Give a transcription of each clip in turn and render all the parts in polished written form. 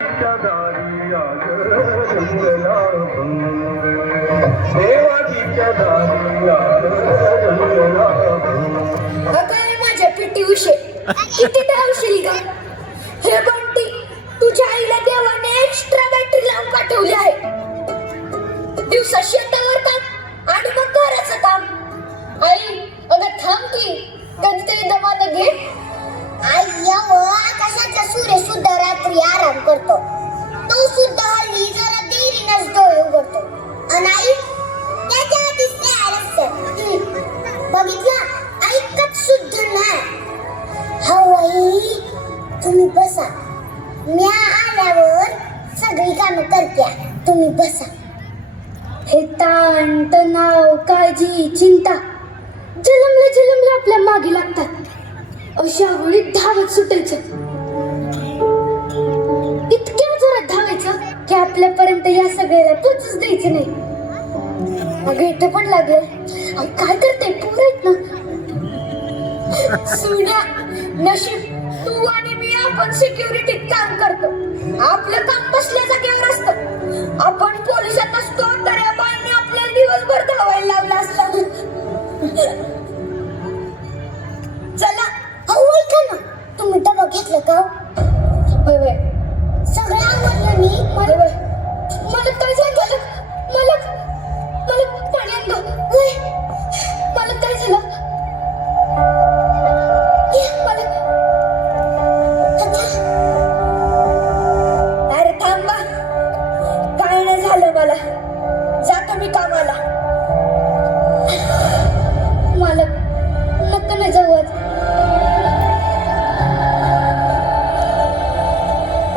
दारी आग रंगला भंग देवाजीच्या दारी आग रंगला भंग. काय माझ्या पिटी उशे किती धावशील ग हे बंटी, तुझ्या आईला देवाने एक्स्ट्रा बॅटरी लावून पाठवली आहे. दिवसा शेतावर काम आणि मग घराचं काम. आई अगं थांब की कधीतरी दमानं घे. आकाशाचा सूर्य सुद्धा रात्री आराम करतो. तो सुद्धा हल्ली जरा देरीनच डोळे उघडतो. आणि आई त्याच्या आधीच बघितलं ऐकत सुद्धा नाही. हो आई तुम्ही बसा, मी आल्यावर सगळी कामं करत्या, तुम्ही बसा. हे ताण तणाव काळजी चिंता जलमले आपल्या मागे लागतात. अशा वेळी धावत सुटायचं, इतक्या जोरात धावायचं की आपल्यापर्यंत या सगळ्याला पोचच द्यायचं नाही. अगं इथं पण लागलं. काय करते पोर आहेत ना. सुन्या नशीब तू आणि मी आपण सिक्युरिटीत काम करतो. आपलं काम बसल्या जागेवर असतं. आपण पोलिसात असतो तर या बाईने आपल्याला दिवसभर धावायला लावला असता. चला अहो ऐका ना, तुम्ही डबा घेतलं का? होय सगळं आवडलं मी. मला काय झालं? मला पाणी आणलं. मला काय झालं? अरे थांबा, काय नाही झालं मला. जातो मी कामाला. मला नक्की नाही जाऊ आज.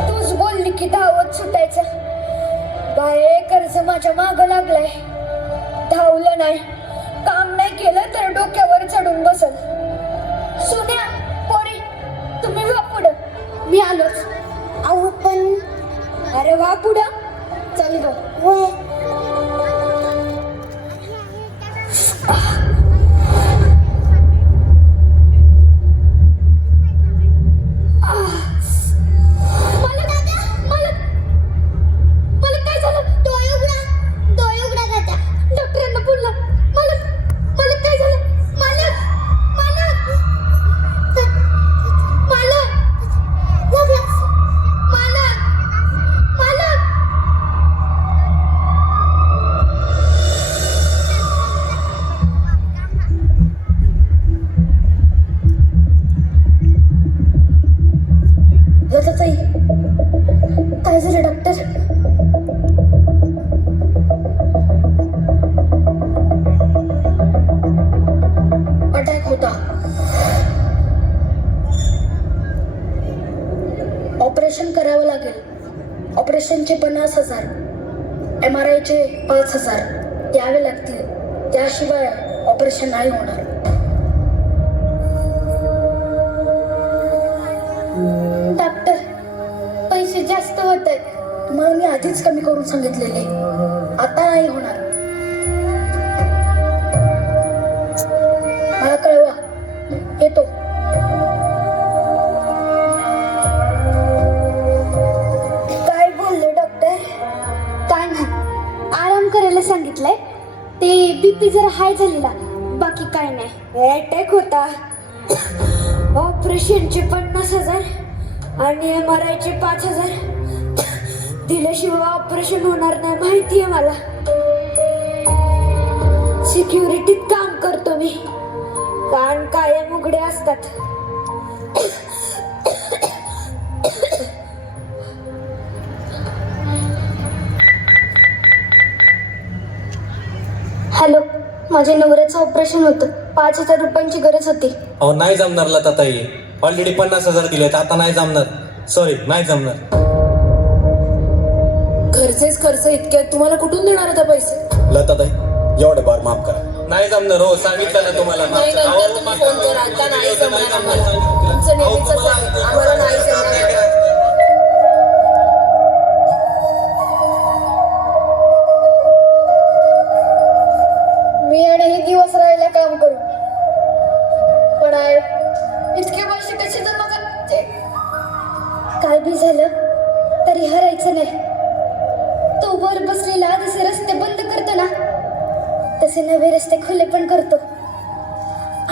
तूच बोलली की धावत सुटायचं. बाय कर्ज माझ्या माग लागलाय. धावलं नाही, काम नाही केलं तर डोक्यावर चढून बसल. सोन्या पोरी तुम्ही वा पुढं, मी आलोच. अहो पण अरे वा पुढं, चल ग. वय मला काय झालं? डोळे उघडा दादा. डॉक्टरांना बोलला. मला काय झालं? मालक काय झालं डॉक्टर? अटॅक होता. ऑपरेशन करावं लागेल. ऑपरेशनचे 50,000, MRI चे 5,000 द्यावे लागतील. त्याशिवाय ऑपरेशन नाही होणार. डॉक्टर पैसे जास्त होत आहेत. तुम्हाला मी आधीच कमी करून सांगितलेले. आता नाही होणार. मला कळवा, येतो. काय बोलले डॉक्टर? काय नाही, आराम करायला सांगितलंय. ते BP जरा हाय झालेला, बाकी काय नाही. अटॅक होता. ऑपरेशनचे 50,000 आणि MRI चे 5,000 दिल्याशिवाय ऑपरेशन होणार नाही माहितीये मला. सिक्युरिटीत काम करतो मी. कान कायम उघडे असतात. हॅलो, माझ्या नवऱ्याचं ऑपरेशन होतं. 5,000 रुपयांची गरज होती. अहो नाही जमणार लताताई, ऑलरेडी 50,000 दिलेत. आता नाही जमणार, सॉरी नाही जमणार. घरचेच खर्च इतके तुम्हाला कुठून देणार आता पैसे? लताताई एवढे बार माफ करा. नाही जमणार हो, सांगितलं ना तुम्हाला. नाही, नंतर तुम्ही फोन करा. आता नाही जमणार आम्हाला. तुमचं नेहमीच आहे, आम्हाला नाही जमणार. मी आणि हे दिवस राहायला काम करू, पण इतके पैसे कसे जमा करते? काय बी झालं तरी हर भारताचे नवे रस्ते खुले पण करतो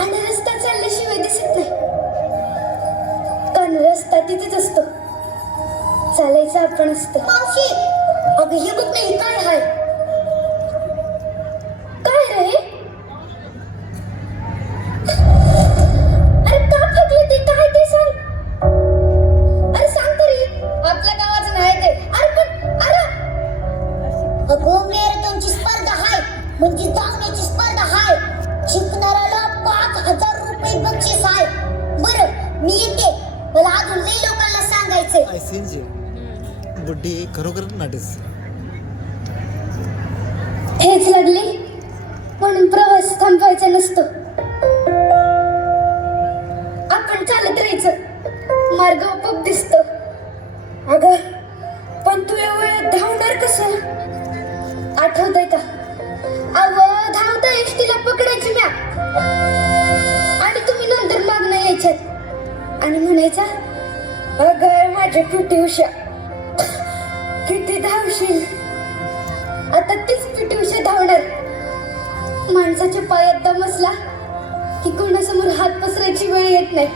आणि रस्ता चालल्याशिवाय दिसत नाही, कारण रस्ता तिथेच असतो, चालायचं आपण असतं. मावशी अगं हे बघ नाही काय हाय, काय रे? अरे का फेकले ते, काय ते सांग. अरे सांग तरी, आपल्या गावाचं नाही ते. अरे पण अरे अगं मॅरेथॉनची स्पर्धा हाय, म्हणजे धावण्याची स्पर्धा हाय. जिंकणाऱ्याला 5,000 रुपये बक्षीस आहे. बरं मी येते, मला अजून लई लोकांना सांगायचंय. आय सीन यू बुड्डी खरोखर नाटेस. ठेच लागली म्हणून प्रवास थांबवायचा नसतो, आपण चालत राहायचं, मार्ग आपोआप दिसतो. अगं पण तू या वेळेत धावणार कसं, आठवतंय का? अव धावता एसटीला पकडायची म्या, आणि तुम्ही नंतर मागणं यायच्यात आणि म्हणायचा, अगं माझी पिटी उषा किती धावशील. आता तीच पिटी उषा धावणार, माणसाच्या पायात दम असला की कोणासमोर हात पसरायची वेळ येत नाही.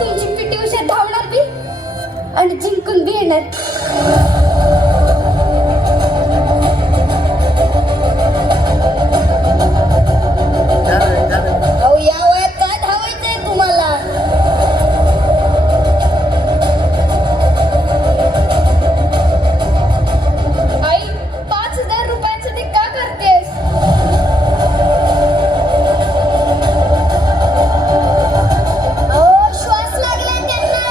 तुमची पिटी उषा धावणार बी आणि जिंकून बी येणार. अहो या वयात काय धावायचंय तुम्हाला? आई 5,000 रुपयाचं ते का करतेस? अहो श्वास लागला त्यांना.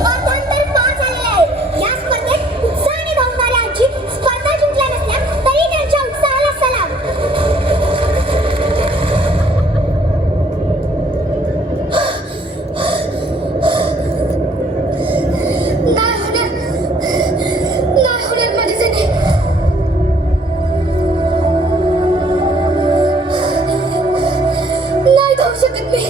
स्पर्धांतर 5 आले आहे. या स्पर्धेत उत्साहाने धावणाऱ्यांची स्पर्धा जिंकल्या नसल्या तरी त्यांच्या उत्साहाला सलाम. नाही होणार, नाही होणार माझ्यासाठी. नाही धावू शकत मी.